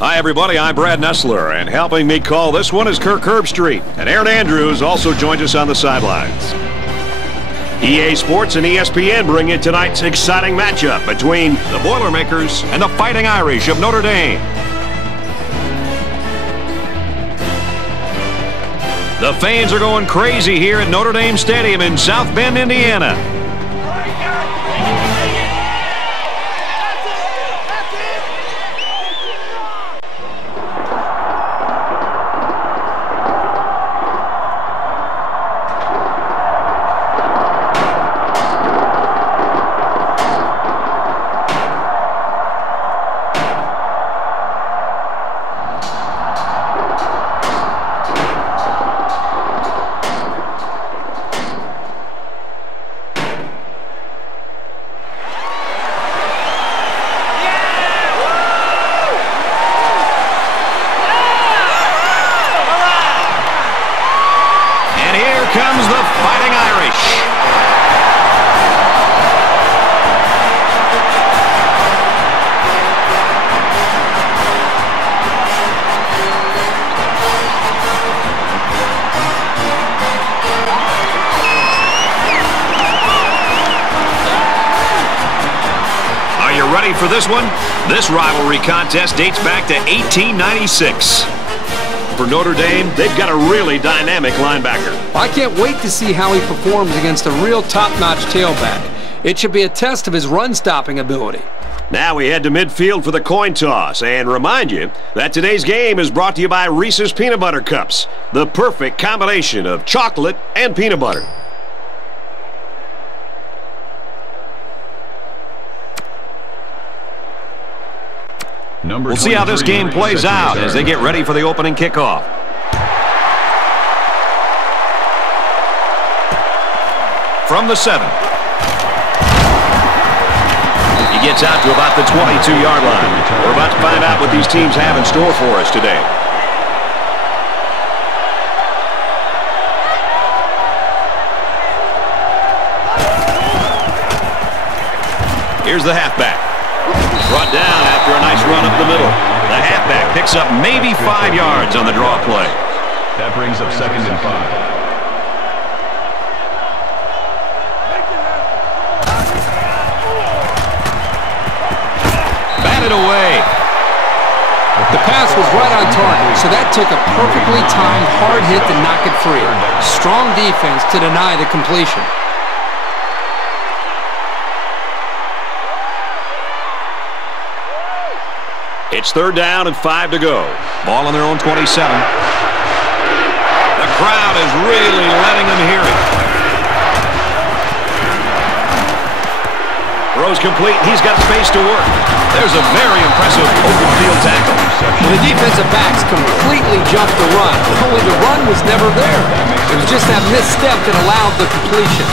Hi, everybody. I'm Brad Nessler, and helping me call this one is Kirk Herbstreit. And Aaron Andrews also joins us on the sidelines. EA Sports and ESPN bring you tonight's exciting matchup between the Boilermakers and the Fighting Irish of Notre Dame. The fans are going crazy here at Notre Dame Stadium in South Bend, Indiana. Comes the Fighting Irish. Are you ready for this one? This rivalry contest dates back to 1896. For Notre Dame, they've got a really dynamic linebacker. I can't wait to see how he performs against a real top-notch tailback. It should be a test of his run-stopping ability. Now we head to midfield for the coin toss, and remind you that today's game is brought to you by Reese's Peanut Butter Cups, the perfect combination of chocolate and peanut butter. We'll see how this game plays out as they get ready for the opening kickoff. From the 7. He gets out to about the 22-yard line. We're about to find out what these teams have in store for us today. Here's the halfback. Brought down after a nice run up the middle. The halfback picks up maybe 5 yards on the draw play. That brings up 2nd and 5. Batted away. The pass was right on target, so that took a perfectly timed hard hit to knock it free. Strong defense to deny the completion. It's 3rd down and 5 to go. Ball on their own 27. The crowd is really letting them hear it. Throws complete. He's got space to work. There's a very impressive open field tackle. The defensive backs completely jumped the run, only the run was never there. It was just that misstep that allowed the completion.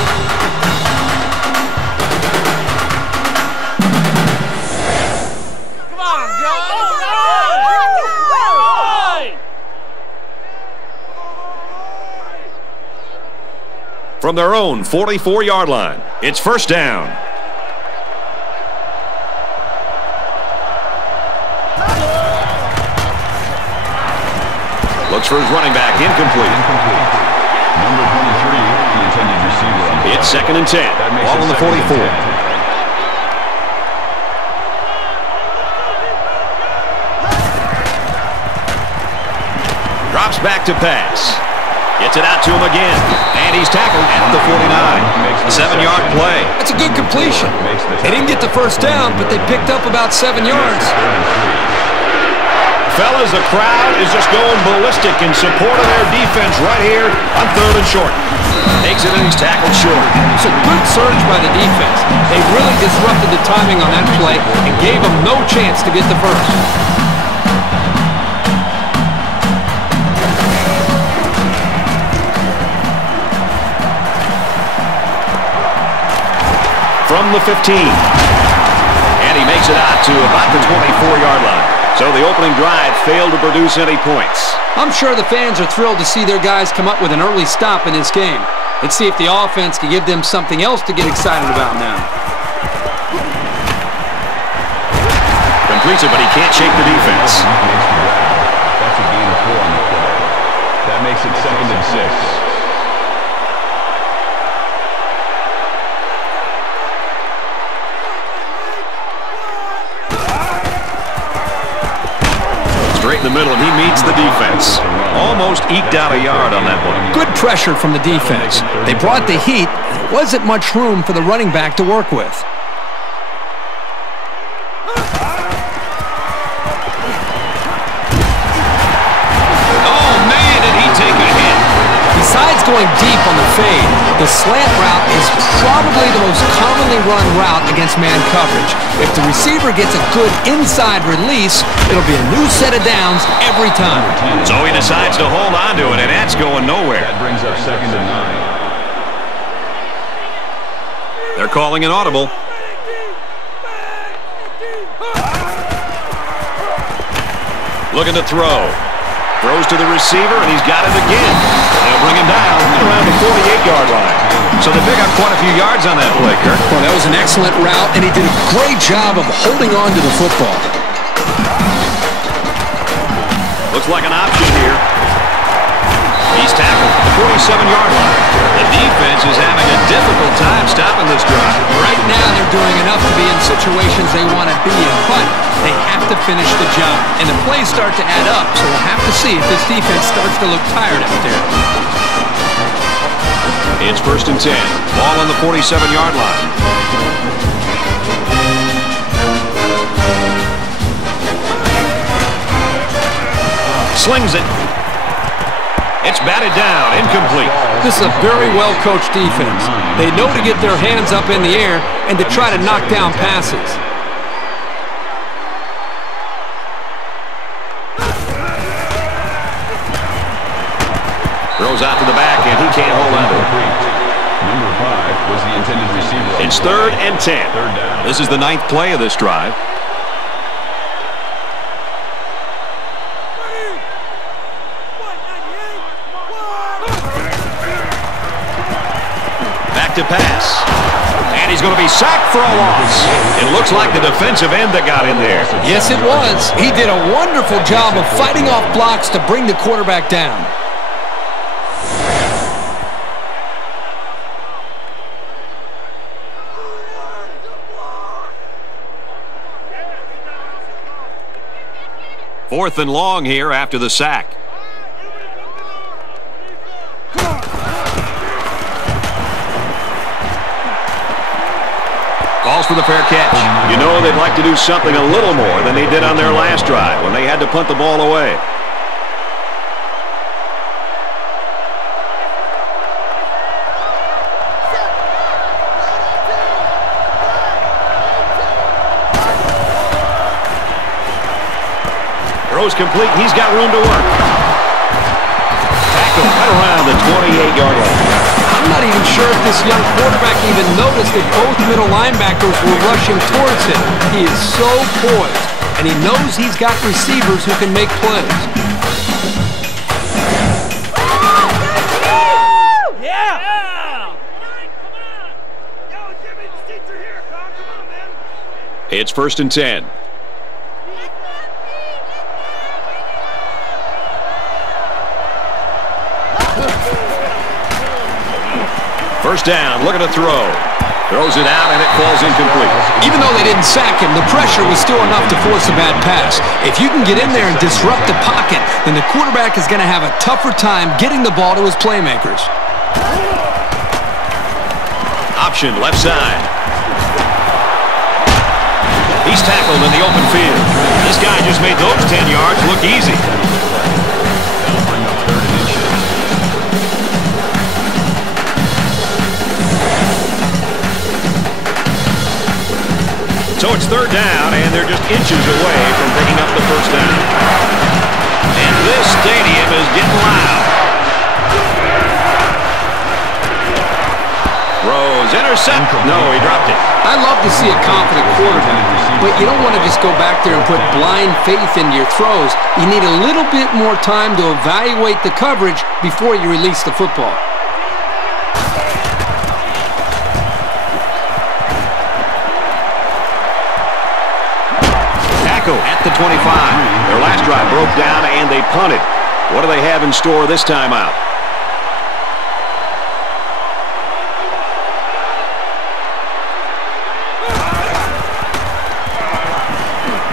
From their own 44-yard line, it's 1st down. Looks for his running back, incomplete. Number 23, the intended receiver. It's 2nd and 10. Ball on the 44. Drops back to pass. Gets it out to him again. And he's tackled at the 49. A 7-yard play. That's a good completion. They didn't get the 1st down, but they picked up about 7 yards. Fellas, the crowd is just going ballistic in support of their defense right here on 3rd and short. Takes it and he's tackled short. It's a good surge by the defense. They really disrupted the timing on that play and gave them no chance to get the 1st. From the 15. And he makes it out to about the 24-yard line. So the opening drive failed to produce any points. I'm sure the fans are thrilled to see their guys come up with an early stop in this game. Let's see if the offense can give them something else to get excited about now. completes it, but he can't shake the defense. That's a gain of 4 on the play. That makes it 2nd and 6. Straight in the middle, and he meets the defense. Almost eked out a yard on that one. Good pressure from the defense. They brought the heat. There wasn't much room for the running back to work with. Oh, man, did he take a hit. Besides going deep on the fade, the slant route is probably the most commonly run route against man coverage. If the receiver gets a good inside release, it'll be a new set of downs every time. So he decides to hold on to it, and that's going nowhere. That brings up 2nd and 9. They're calling an audible. Looking to throw. Throws to the receiver, and he's got it again. They'll bring him down around the 48-yard line. So they pick up quite a few yards on that play, Kirk. Well, that was an excellent route, and he did a great job of holding on to the football. Looks like an option here. He's tackled at the 47-yard line. The defense is having a difficult time stopping this drive. Right now, they're doing enough to be in situations they want to be in, but they have to finish the job. And the plays start to add up, so we'll have to see if this defense starts to look tired out there. It's 1st and 10. Ball on the 47-yard line. Slings it. It's batted down, incomplete. This is a very well-coached defense. They know to get their hands up in the air and to try to knock down passes. Throws out to the back, and he can't hold on to it. Number 5 was the intended receiver. It's 3rd and 10. Third down. This is the 9th play of this drive. To pass. And he's going to be sacked for a loss. It looks like the defensive end that got in there. Yes, it was. He did a wonderful job of fighting off blocks to bring the quarterback down. Fourth and long here after the sack. Calls for the fair catch. You know they'd like to do something a little more than they did on their last drive when they had to punt the ball away. Throws complete. He's got room to work. Tackle right around the 28-yard line. I'm not even sure if this young quarterback even noticed that both middle linebackers were rushing towards him. He is so poised, and he knows he's got receivers who can make plays. It's 1st and 10. First down, looking to throw. Throws it out, and it falls incomplete. Even though they didn't sack him, the pressure was still enough to force a bad pass. If you can get in there and disrupt the pocket, then the quarterback is going to have a tougher time getting the ball to his playmakers. Option, left side. He's tackled in the open field. This guy just made those 10 yards look easy. So it's 3rd down, and they're just inches away from picking up the first down. And this stadium is getting loud. Throws, intercept. No, he dropped it. I love to see a confident quarterback, but you don't want to just go back there and put blind faith into your throws. You need a little bit more time to evaluate the coverage before you release the football. tackle at the 25. Their last drive broke down and they punted. What do they have in store this time out?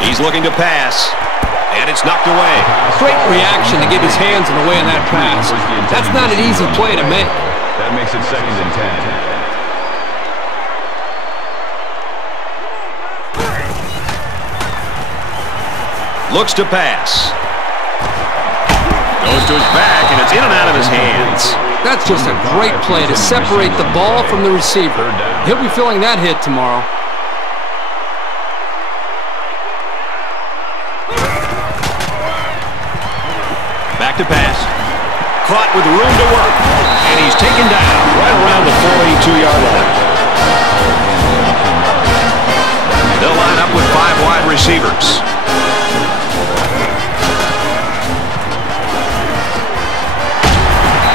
He's looking to pass, and it's knocked away. Great reaction to get his hands in the way of that pass. That's not an easy play to make. That makes it 2nd and 10. Looks to pass. Goes to his back, and it's in and out of his hands. That's just a great play to separate the ball from the receiver. He'll be feeling that hit tomorrow. Back to pass. Caught with room to work. And he's taken down right around the 42-yard line. They'll line up with 5 wide receivers.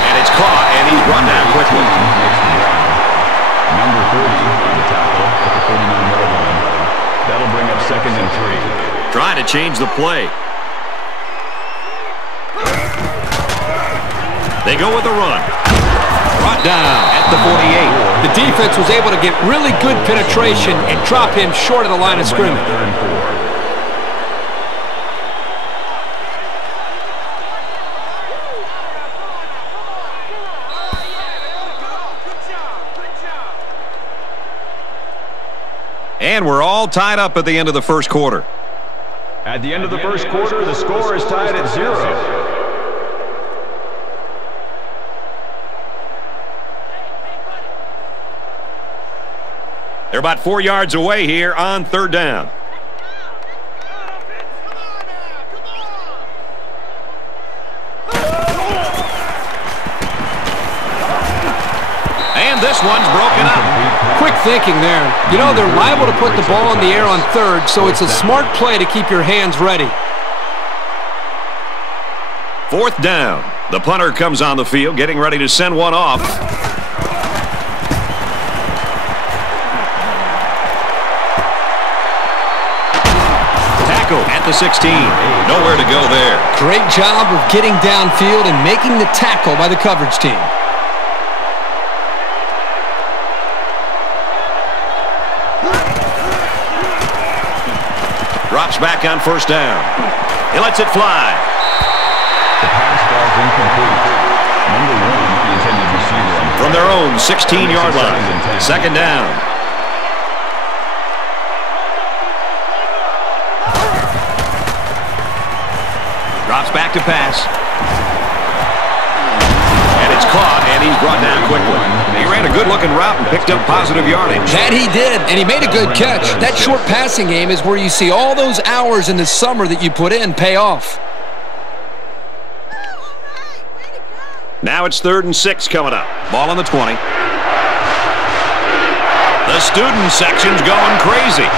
And it's caught, and he's run down quickly. Number 30 on the tackle at the 49-yard line. That'll bring up 2nd and 3. Trying to change the play. They go with the run. Brought down at the 48. The defense was able to get really good penetration and drop him short of the line of scrimmage. And we're all tied up at the end of the first quarter. At the end of the first quarter, the score is tied at 0. They're about 4 yards away here on 3rd down. And this one's broken up. Quick thinking there. You know, they're liable to put the ball in the air on 3rd, so it's a smart play to keep your hands ready. 4th down. The punter comes on the field, getting ready to send one off. At the 16. Nowhere to go there. Great job of getting downfield and making the tackle by the coverage team. Drops back on 1st down. He lets it fly. The pass ball's incomplete. Number 1, the intended receiver. From their own 16-yard line. 2nd down. Drops back to pass. And it's caught, and he's brought down quickly. He ran a good-looking route and picked up positive yardage. That he did, and he made a good catch. That short passing game is where you see all those hours in the summer that you put in pay off. Now it's 3rd and 6 coming up. Ball on the 20. The student section's going crazy.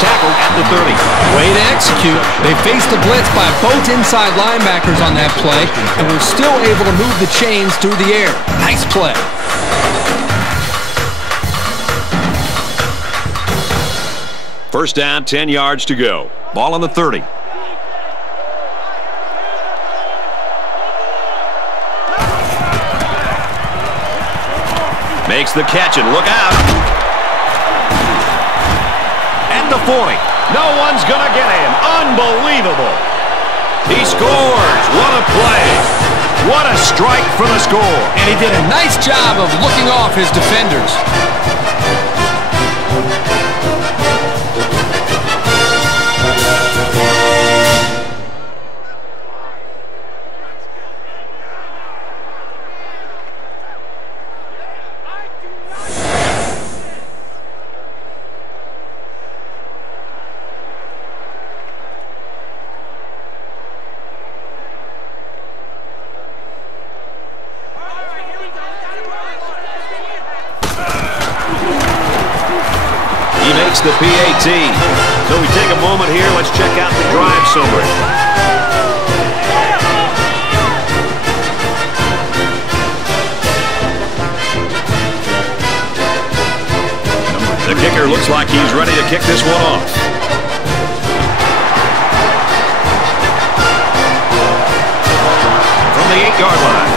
Tackled at the 30. Way to execute. They faced a blitz by both inside linebackers on that play and were still able to move the chains through the air. Nice play. First down, 10 yards to go. Ball on the 30. Makes the catch and look out. The 40. No one's going to get him. Unbelievable. He scores. What a play. What a strike for the score. And he did a nice job of looking off his defenders. The PAT. So we take a moment here. Let's check out the drive summary. Kicker looks like he's ready to kick this one off. From the 8-yard line.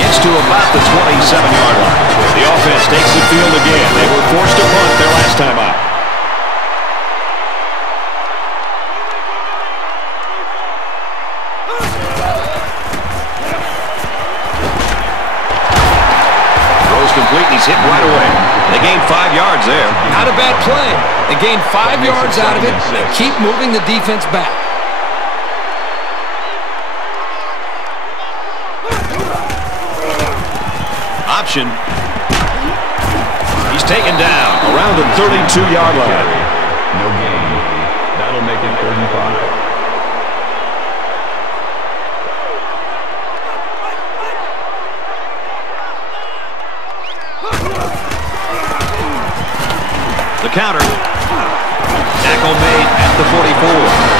Gets to about the 27-yard line. The offense takes the field again. They were forced to punt their last time out. Complete, and he's hit right away. They gained 5 yards there. Not a bad play. They gained 5 yards out of it. They keep moving the defense back. Option. He's taken down around the 32-yard line. No gain. That'll make it 3rd and 5. The counter. Tackle made at the 44.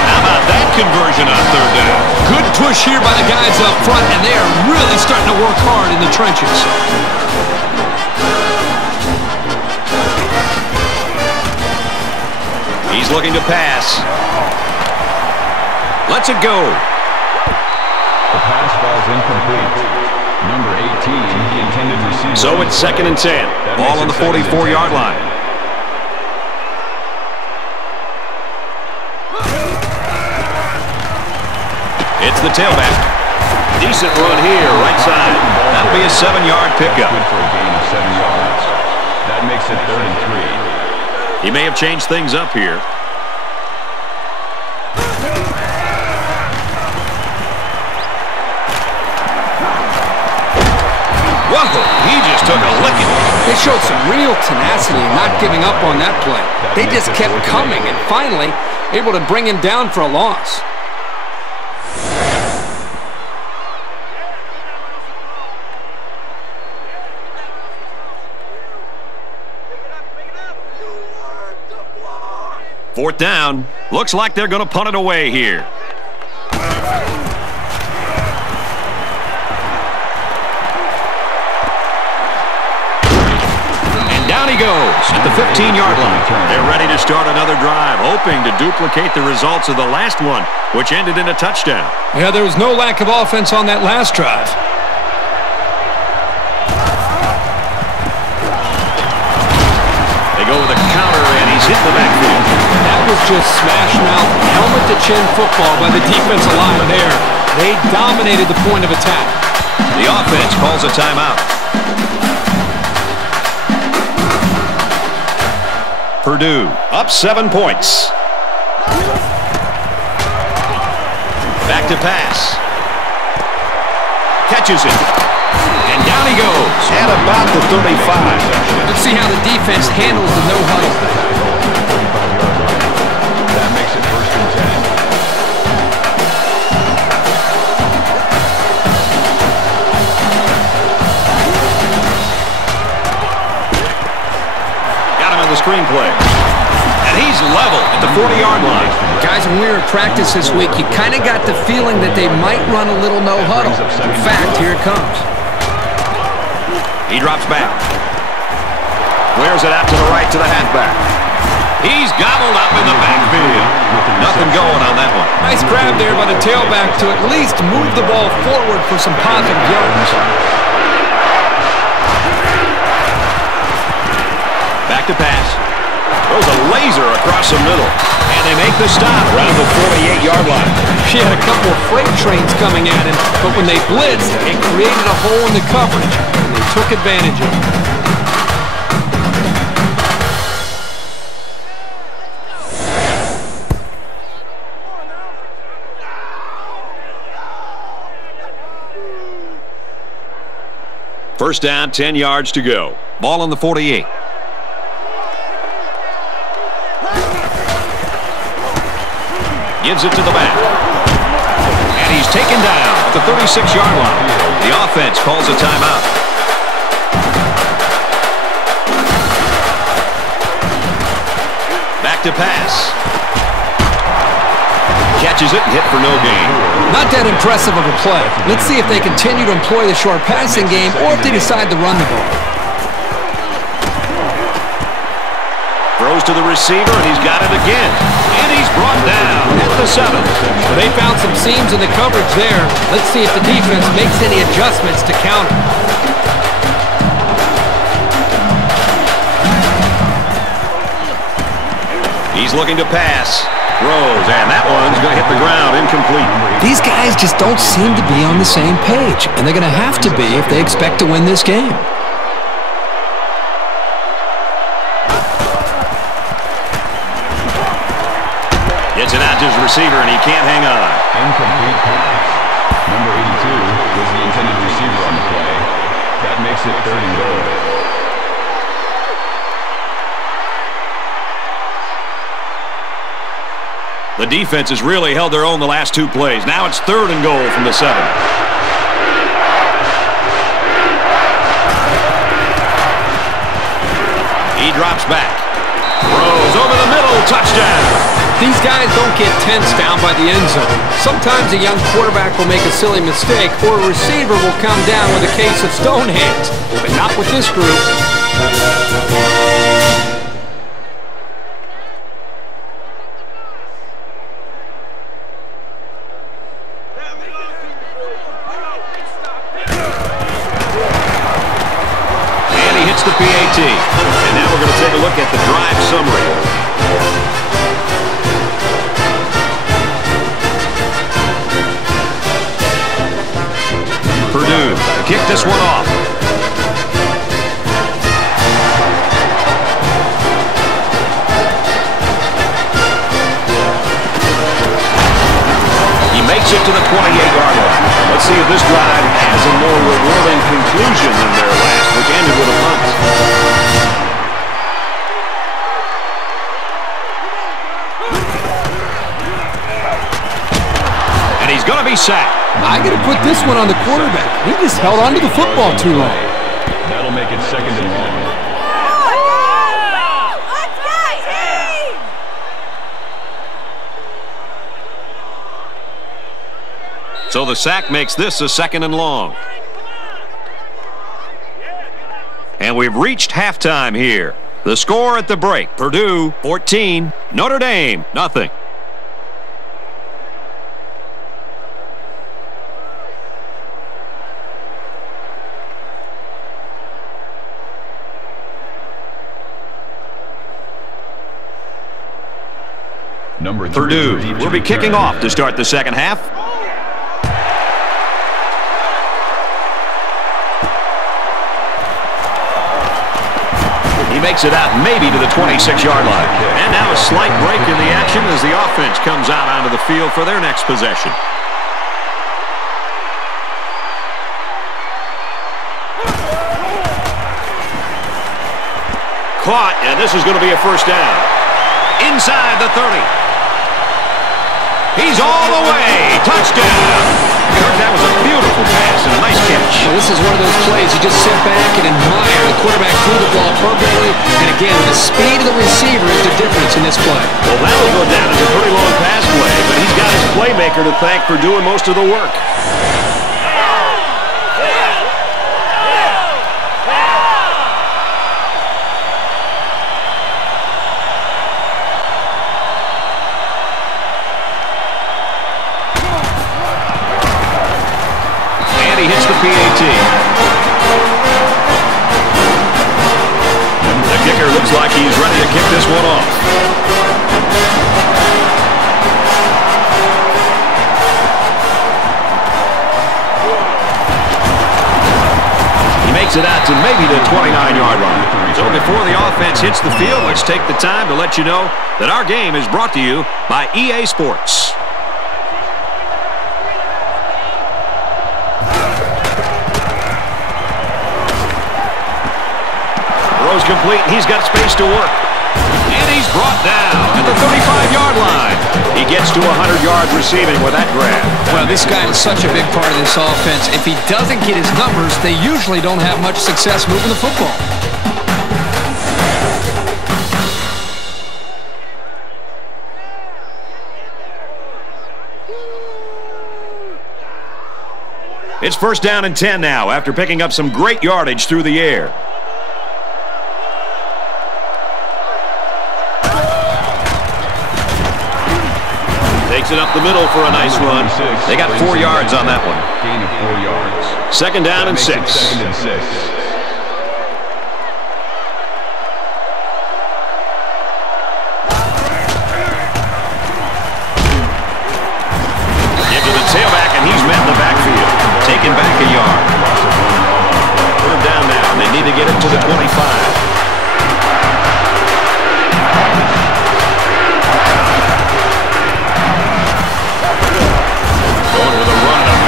How about that conversion on 3rd down? Good push here by the guys up front, and they are really starting to work hard in the trenches. He's looking to pass. Lets it go. The pass ball's incomplete. Number 18, the intended receiver. So it's 2nd and 10. Ball on the 44-yard line. It's the tailback. Decent run here, right side. That'll be a 7-yard pickup. Good for a gain of 7 yards. That makes it 3rd and 3. He may have changed things up here. Whoa, he just took a licking. They showed some real tenacity in not giving up on that play. They just kept coming and finally able to bring him down for a loss. Fourth down. Looks like they're going to punt it away here. And down he goes at the 15-yard line. They're ready to start another drive, hoping to duplicate the results of the last one, which ended in a touchdown. Yeah, there was no lack of offense on that last drive. They go with a counter, and he's hit the backfield. That was just smash-mouth, helmet-to-chin football by the defensive line there. They dominated the point of attack. The offense calls a timeout. Purdue up 7 points. Back to pass. Catches it. And down he goes at about the 35. Let's see how the defense handles the no-huddle. That makes it 1st and 10. Got him in the screenplay. And he's level at the 40-yard line. Guys, when we were in practice this week, you kind of got the feeling that they might run a little no-huddle. In fact, here it comes. He drops back. Clears it out to the right to the halfback. He's gobbled up in the backfield. Nothing going on that one. Nice grab there by the tailback to at least move the ball forward for some positive yards. Back to pass. Throws a laser across the middle. And they make the stop around the 48-yard line. She had a couple of freight trains coming at him, but when they blitzed, it created a hole in the coverage, and they took advantage of it. First down, 10 yards to go. Ball on the 48. Gives it to the back. And he's taken down at the 36-yard line. The offense calls a timeout. Back to pass. Catches it and hit for no gain. Not that impressive of a play. Let's see if they continue to employ the short passing game or if they decide to run the ball. to the receiver, and he's got it again. And he's brought down at the 7. They found some seams in the coverage there. Let's see if the defense makes any adjustments to counter. He's looking to pass. Throws, and that one's going to hit the ground incomplete. These guys just don't seem to be on the same page, and they're going to have to be if they expect to win this game. Gets it out to his receiver, and he can't hang on. Incomplete pass. Number 82 was the intended receiver on the play. That makes it 3rd and goal. The defense has really held their own the last 2 plays. Now it's 3rd and goal from the 7. He drops back. Throws over the middle. Touchdown. These guys don't get tense down by the end zone. Sometimes a young quarterback will make a silly mistake, or a receiver will come down with a case of stone hands. But not with this group. The PAT. And now we're going to take a look at the drive summary. Purdue kick this one off. He makes it to the 28-yard line. Let's see if this drive has a more rewarding conclusion than their last, which ended with a punt. And he's going to be sacked. I got to put this one on the quarterback. He just held onto the football too long. That'll make it 2nd and long. So the sack makes this a 2nd and long. And we've reached halftime here. The score at the break, Purdue 14, Notre Dame nothing. Number 3, Purdue will be kicking off to start the second half. He makes it out maybe to the 26-yard line. And now a slight break in the action as the offense comes out onto the field for their next possession. Caught, and this is going to be a first down. Inside the 30. He's all the way. Touchdown. Kirk, that was a beautiful pass and a nice catch. Well, this is one of those plays you just sit back and admire. The quarterback threw the ball perfectly, and again, the speed of the receiver is the difference in this play. Well, that will go down as a pretty long pass play, but he's got his playmaker to thank for doing most of the work. He hits the PAT. The kicker looks like he's ready to kick this one off. He makes it out to maybe the 29-yard line. So before the offense hits the field, let's take the time to let you know that our game is brought to you by EA Sports. Throws complete, and he's got space to work. And he's brought down at the 35-yard line. He gets to 100 yards receiving with that grab. Well, this guy is such a big part of this offense. If he doesn't get his numbers, they usually don't have much success moving the football. It's 1st down and 10 now after picking up some great yardage through the air. it up the middle for a nice run. They got 4 yards on that one. Gain of 4 yards. Second down and 6. Second and 6. Give to the tailback, and he's met in the backfield. Taken back a yard. Third down now. They need to get it to the 25.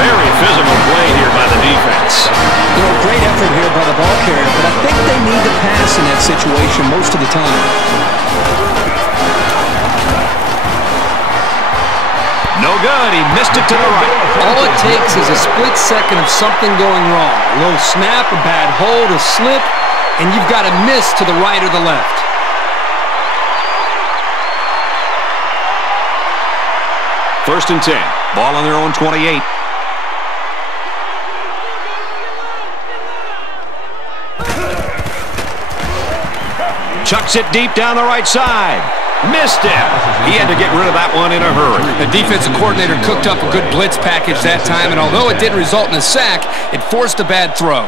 Very physical play here by the defense. You know, great effort here by the ball carrier, but I think they need to pass in that situation most of the time. No good. He missed it to the right. All it takes is a split second of something going wrong. A little snap, a bad hold, a slip, and you've got a miss to the right or the left. First and 10. Ball on their own 28. Chucks it deep down the right side. Missed him. He had to get rid of that one in a hurry. The defensive coordinator cooked up a good blitz package that time, and although it didn't result in a sack, it forced a bad throw.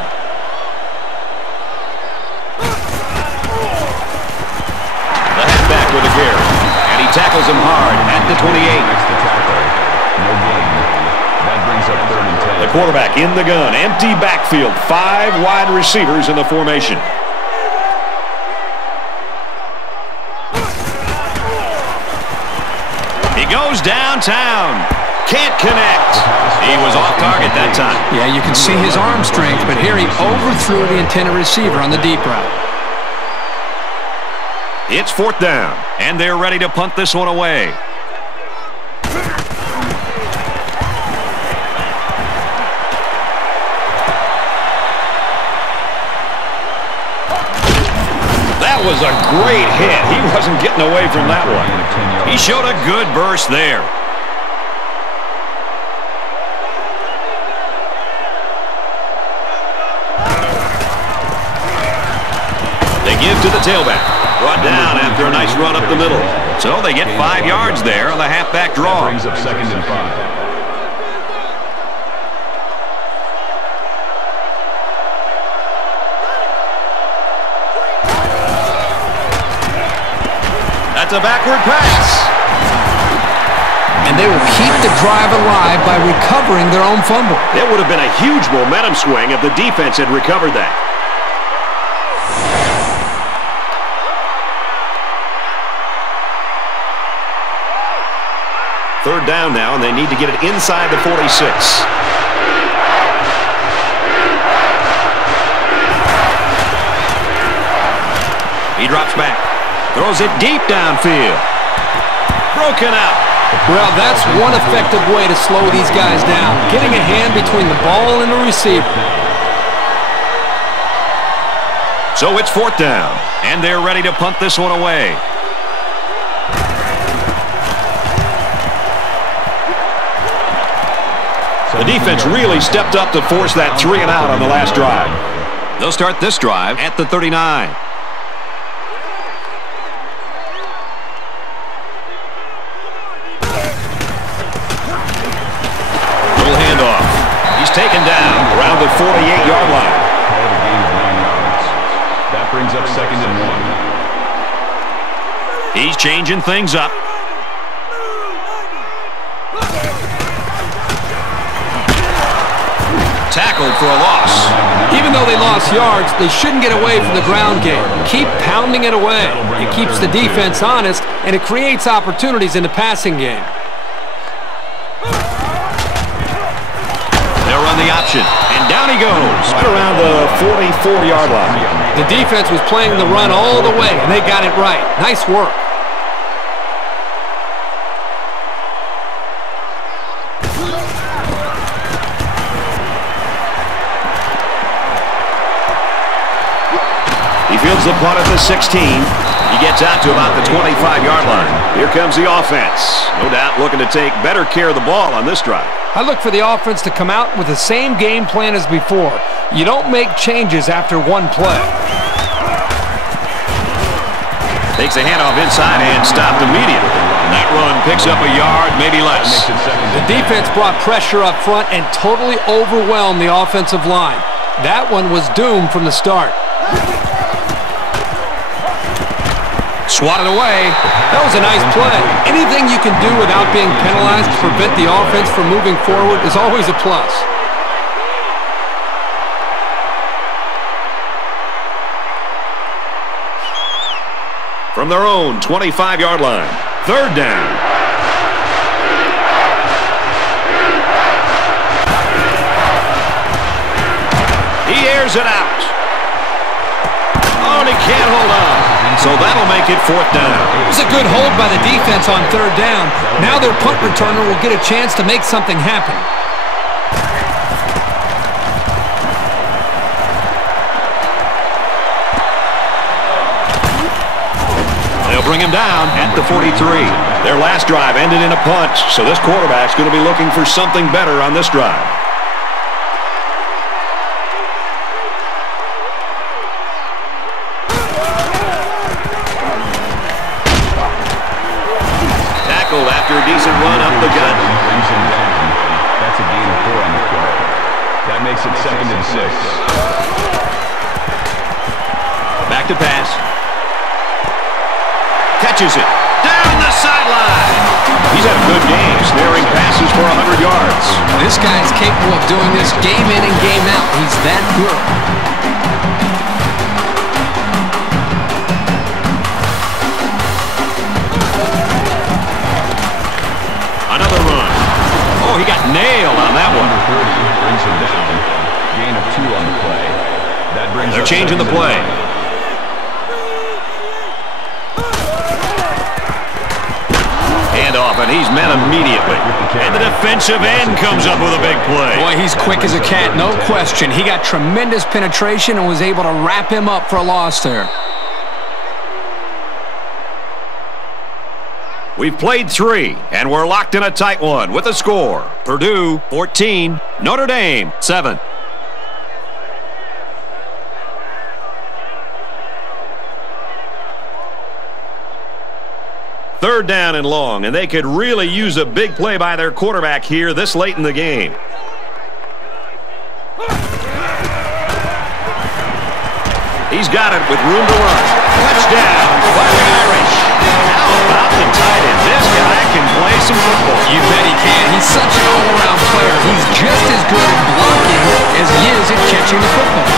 The halfback with a carry, and he tackles him hard at the 28. No gain. That brings up 3rd and 10. The quarterback in the gun. Empty backfield. 5 wide receivers in the formation. He goes downtown. Can't connect. He was off target that time. Yeah, you can see his arm strength, but here he overthrew the intended receiver on the deep route. It's 4th down, and they're ready to punt this one away. That was a great hit. He wasn't getting away from that one. He showed a good burst there. They give to the tailback. Brought down after a nice run up the middle. So they get 5 yards there on the halfback draw. Brings up 2nd and 5. That's a backward pass. And they will keep the drive alive by recovering their own fumble. It would have been a huge momentum swing if the defense had recovered that. Third down now, and they need to get it inside the 46. He drops back. Throws it deep downfield. Broken out. Well, that's one effective way to slow these guys down. Getting a hand between the ball and the receiver. So it's 4th down, and they're ready to punt this one away. The defense really stepped up to force that 3 and out on the last drive. They'll start this drive at the 39. Taken down around the 48-yard line. Called a gain of 9 yards. That brings up 2nd and 1. He's changing things up. Tackled for a loss. Even though they lost yards, they shouldn't get away from the ground game. Keep pounding it away. It keeps the defense honest, and it creates opportunities in the passing game. Run the option, and down he goes right around the 44-yard line. The defense was playing the run all the way, and they got it right. Nice work. He fields the punt at the 16. He gets out to about the 25-yard line. Here comes the offense. No doubt looking to take better care of the ball on this drive. I look for the offense to come out with the same game plan as before. You don't make changes after one play. Takes a handoff inside and stopped immediately. And that run picks up a yard, maybe less. The defense brought pressure up front and totally overwhelmed the offensive line. That one was doomed from the start. Swatted away. That was a nice play. Anything you can do without being penalized to prevent the offense from moving forward is always a plus. From their own 25-yard line, 3rd down. He airs it out. Oh, and he can't hold on. So that'll make it 4th down. It was a good hold by the defense on 3rd down. Now their punt returner will get a chance to make something happen. They'll bring him down at the 43. Their last drive ended in a punt, so this quarterback's going to be looking for something better on this drive. After a decent run up the gut. That's a gain of 4 on the play. That makes it 2nd and 6. Back to pass. Catches it. Down the sideline. He's had a good game, snaring passes for 100 yards. This guy's capable of doing this game in and game out. He's that good. Another run. Oh, he got nailed on that one. Number 30 brings him down. Gain of 2 on the play. That brings They're changing the play. Handoff, and he's met immediately. And the defensive end comes up with a big play. Boy, he's quick as a cat, no question. He got tremendous penetration and was able to wrap him up for a loss there. We've played 3, and we're locked in a tight one with a score. Purdue 14, Notre Dame 7. Third down and long, and they could really use a big play by their quarterback here this late in the game. He's got it with room to run. Touchdown, Fighting Irish. How about the tight end? This guy can play some football. You bet he can. He's such an all-around player. He's just as good at blocking as he is at catching the football.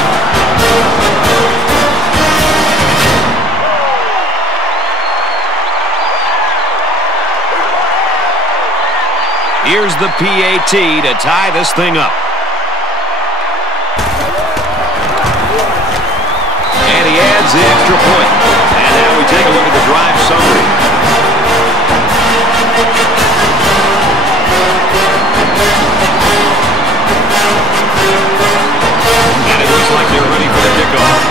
Here's the PAT to tie this thing up. And he adds the extra point. And now we take a look at the drive summary. And it looks like they're ready for the kickoff.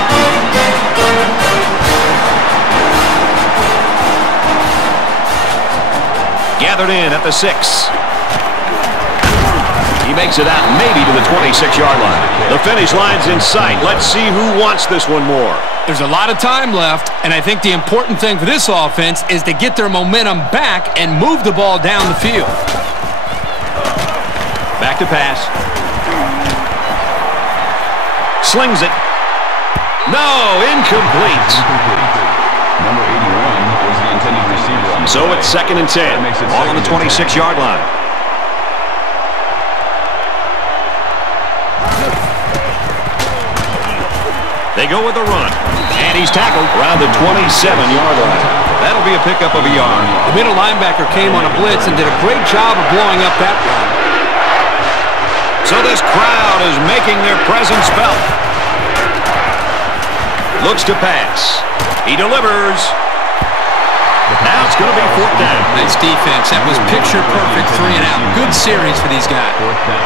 Gathered in at the 6. He makes it out maybe to the 26-yard line. The finish line's in sight. Let's see who wants this one more. There's a lot of time left, and I think the important thing for this offense is to get their momentum back and move the ball down the field. Back to pass. Slings it. No, incomplete. Number 81 was the intended receiver on the So play. it's 2nd and 10. All on the 26-yard line. They go with a run. And he's tackled around the 27-yard line. That'll be a pickup of a yard. The middle linebacker came on a blitz and did a great job of blowing up that run. So this crowd is making their presence felt. Looks to pass. He delivers. Now it's going to be 4th down. Nice defense. That was picture perfect 3 and out. Good series for these guys. 4th down.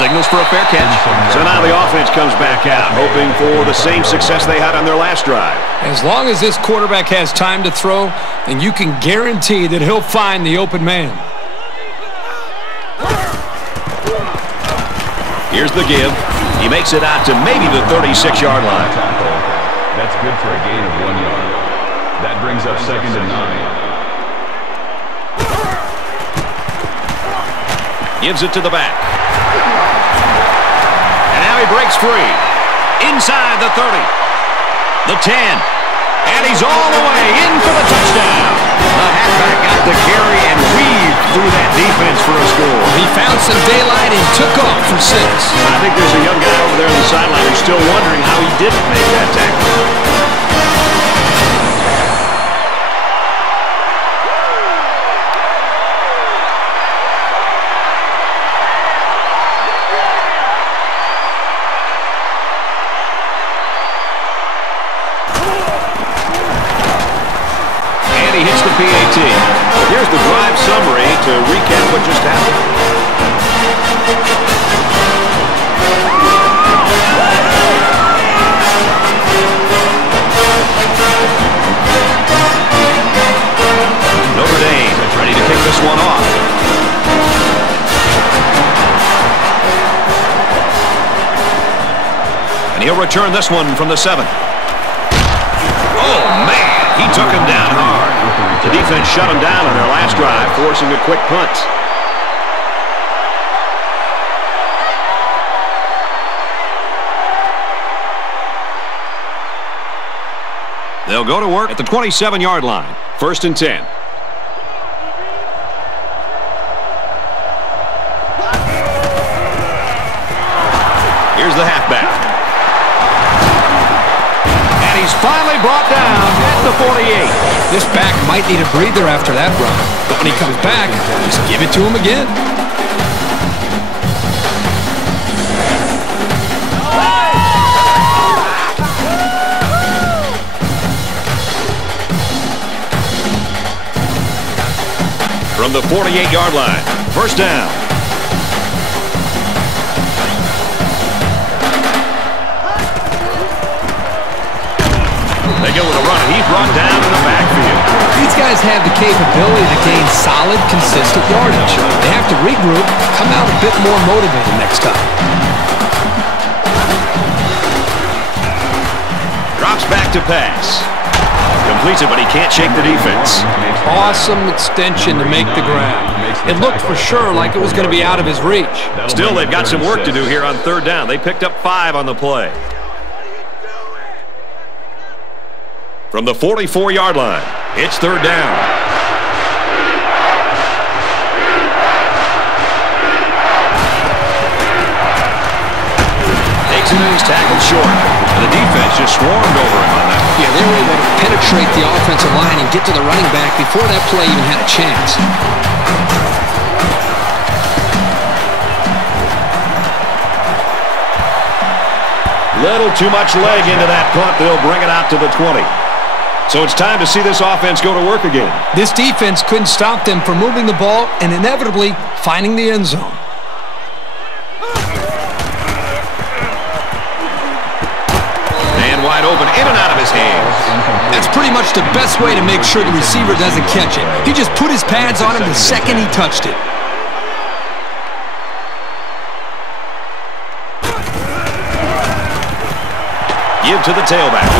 Signals for a fair catch. So now the offense comes back out, hoping for the same success they had on their last drive. As long as this quarterback has time to throw, then you can guarantee that he'll find the open man. Here's the give. He makes it out to maybe the 36-yard line. That's good for a gain of 1 yard. That brings up 2nd and 9. Gives it to the back. And now he breaks free. Inside the 30. The 10. And he's all the way in for the touchdown. The halfback got the carry and weaved through that defense for a score. He found some daylight and took off for 6. I think there's a young guy over there on the sideline who's still wondering how he didn't make that tackle. He hits the PAT. Here's the drive summary to recap what just happened. Notre Dame is ready to kick this one off. And he'll return this one from the 7. Oh, man. He took him down hard. The defense shut him down on their last drive, forcing a quick punt. They'll go to work at the 27-yard line. 1st and 10. Here's the halfback. He's finally brought down at the 48. This back might need a breather after that run. But when he comes back, just give it to him again. From the 48-yard line, 1st down. They go with a run, and he's brought down in the backfield. These guys have the capability to gain solid, consistent yardage. They have to regroup, come out a bit more motivated next time. Drops back to pass. Completes it, but he can't shake the defense. Awesome extension to make the grab. It looked for sure like it was going to be out of his reach. Still, they've got some work to do here on 3rd down. They picked up 5 on the play. From the 44-yard line, it's 3rd down. Takes it and he's tackled short. And the defense just swarmed over him on that one. Yeah, they were able to penetrate the offensive line and get to the running back before that play even had a chance. Little too much leg into that punt. They'll bring it out to the 20. So it's time to see this offense go to work again. This defense couldn't stop them from moving the ball and inevitably finding the end zone. Man wide open, in and out of his hands. That's pretty much the best way to make sure the receiver doesn't catch it. He just put his pads on him the second he touched it. Give to the tailback.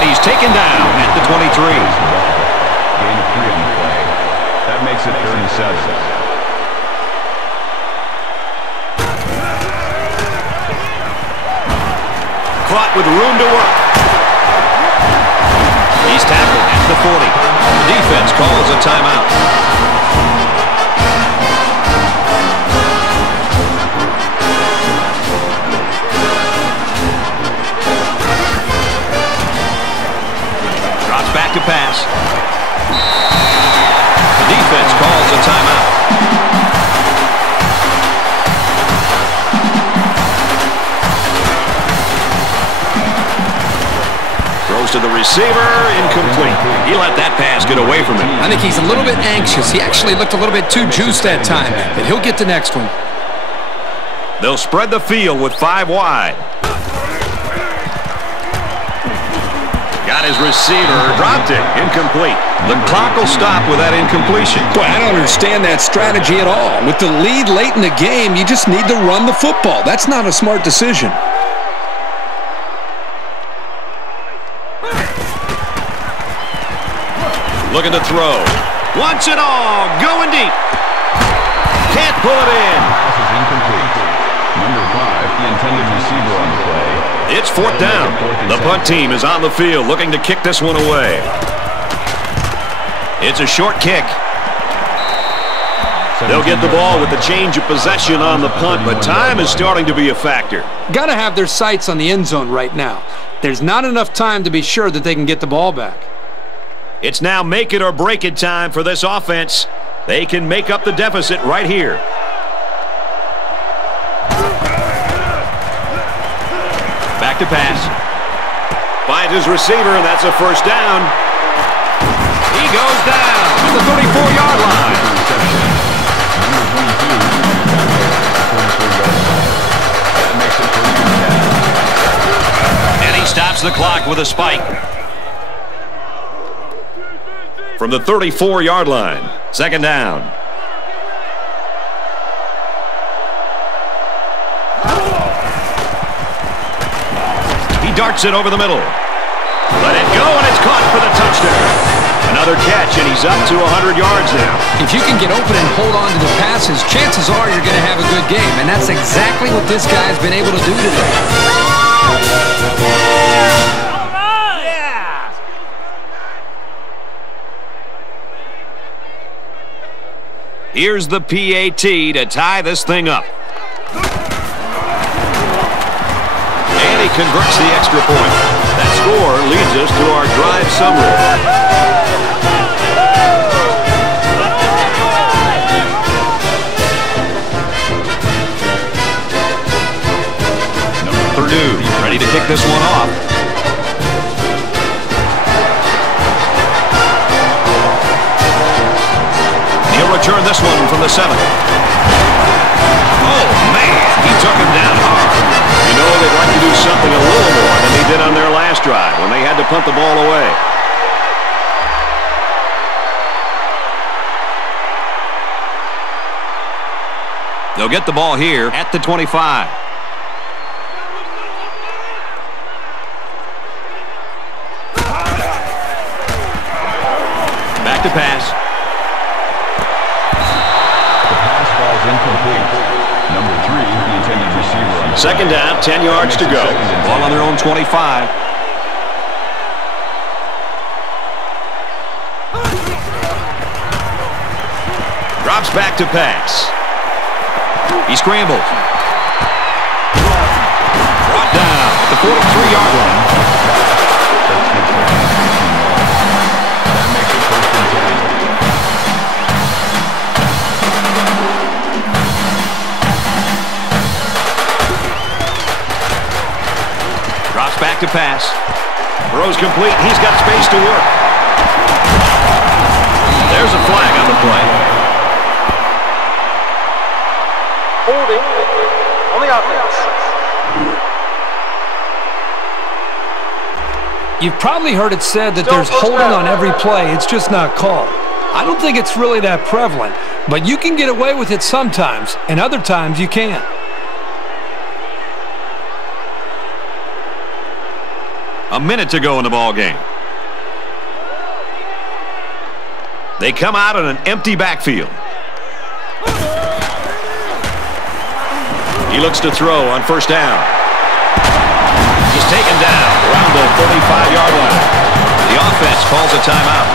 And he's taken down at the 23. Gain of 3 on the play. That makes it 3rd and 7. Caught with room to work. He's tackled at the 40. The defense calls a timeout. Back to pass. The defense calls a timeout. Throws to the receiver, incomplete. He let that pass get away from him. I think he's a little bit anxious. He actually looked a little bit too juiced that time, but he'll get the next one. They'll spread the field with 5 wide. Got his receiver, dropped it, incomplete. The clock will stop with that incompletion. Boy, I don't understand that strategy at all. With the lead late in the game, you just need to run the football. That's not a smart decision. Looking to throw. Wants it all. Going deep. Can't pull it in. Pass is incomplete. Number 5, the intended receiver on the play. It's fourth down. The punt team is on the field looking to kick this one away. It's a short kick. They'll get the ball with the change of possession on the punt, but time is starting to be a factor. Got to have their sights on the end zone right now. There's not enough time to be sure that they can get the ball back. It's now make it or break it time for this offense. They can make up the deficit right here. Back to pass. Finds his receiver, and that's a first down. He goes down at the 34-yard line. And he stops the clock with a spike. From the 34-yard line, second down. He darts it over the middle. Let it go, and it's caught for the touchdown. Another catch, and he's up to 100 yards now. If you can get open and hold on to the passes, chances are you're going to have a good game, and that's exactly what this guy's been able to do today. Here's the PAT to tie this thing up. And he converts the extra point. That score leads us to our drive summary. Purdue ready to kick this one off. He'll return this one from the 7. Oh, man, he took him down hard. You know, they'd like to do something a little more than they did on their last drive when they had to punt the ball away. They'll get the ball here at the 25. Back to pass. Incomplete. Number 3, the intended receiver on the second down, 10 yards to go. Ball on their own 25. Drops back to pass. He scrambles. Brought down at the 43-yard line. That makes it first and 10. Back to pass. Throws complete. He's got space to work. There's a flag on the play. Holding on the offense. You've probably heard it said that there's holding on every play. It's just not called. I don't think it's really that prevalent, but you can get away with it sometimes, and other times you can't. A minute to go in the ball game. They come out in an empty backfield. He looks to throw on first down. He's taken down around the 35-yard line. The offense calls a timeout.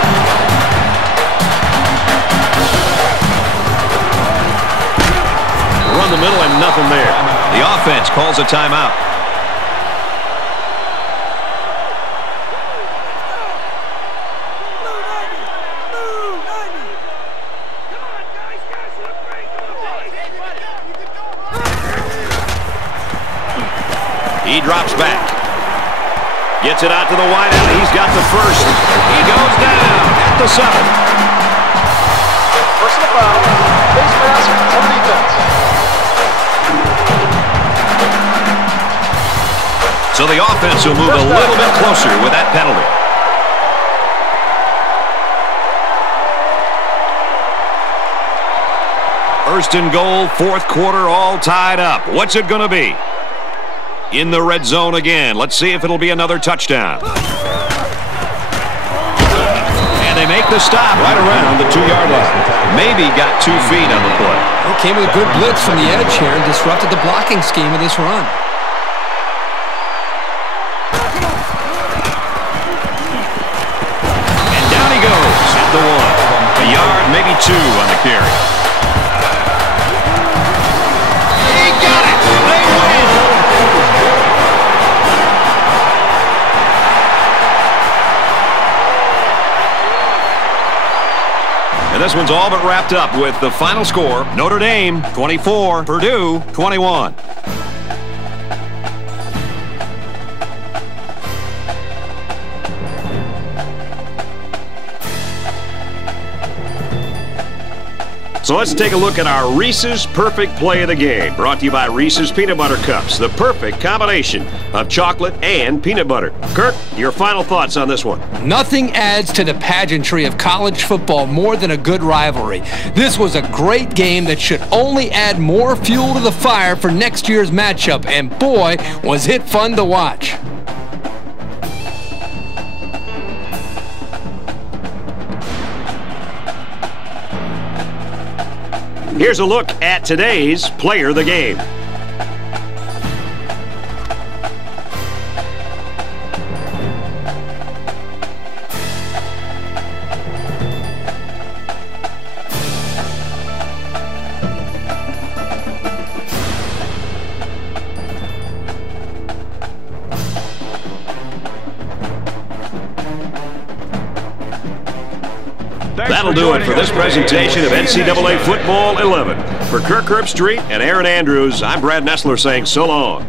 Run the middle and nothing there. The offense calls a timeout. He drops back. Gets it out to the wideout. He's got the first. He goes down at the 7. Personal foul. Face mask on defense. So the offense will move a little bit closer with that penalty. First and goal, fourth quarter, all tied up. What's it going to be? In the red zone again. Let's see if it'll be another touchdown. And they make the stop right around the 2-yard line. Maybe got 2 feet on the play. It came with a good blitz from the edge here and disrupted the blocking scheme of this run. And down he goes at the 1. A yard, maybe 2 on the carry. He got it! They win! And this one's all but wrapped up with the final score. Notre Dame 24, Purdue 21. So let's take a look at our Reese's Perfect Play of the Game. Brought to you by Reese's Peanut Butter Cups. The perfect combination of chocolate and peanut butter. Kirk, your final thoughts on this one. Nothing adds to the pageantry of college football more than a good rivalry. This was a great game that should only add more fuel to the fire for next year's matchup. And boy, was it fun to watch. Here's a look at today's Player of the Game. That'll do it for this presentation of NCAA Football 11. For Kirk Herbstreit and Aaron Andrews, I'm Brad Nessler saying so long.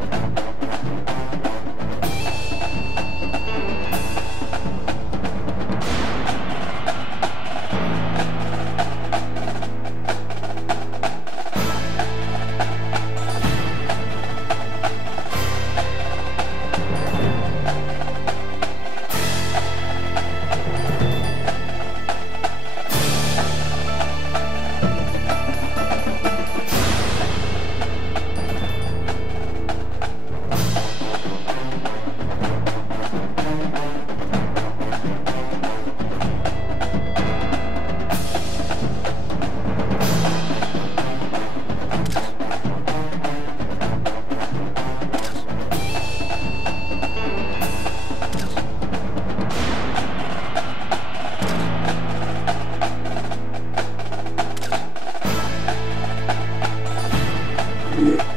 Yeah.